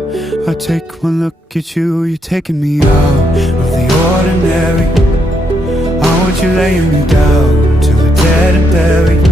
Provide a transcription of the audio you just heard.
I take one look at you, you're taking me out of the ordinary. I want you laying me down till we're dead and buried.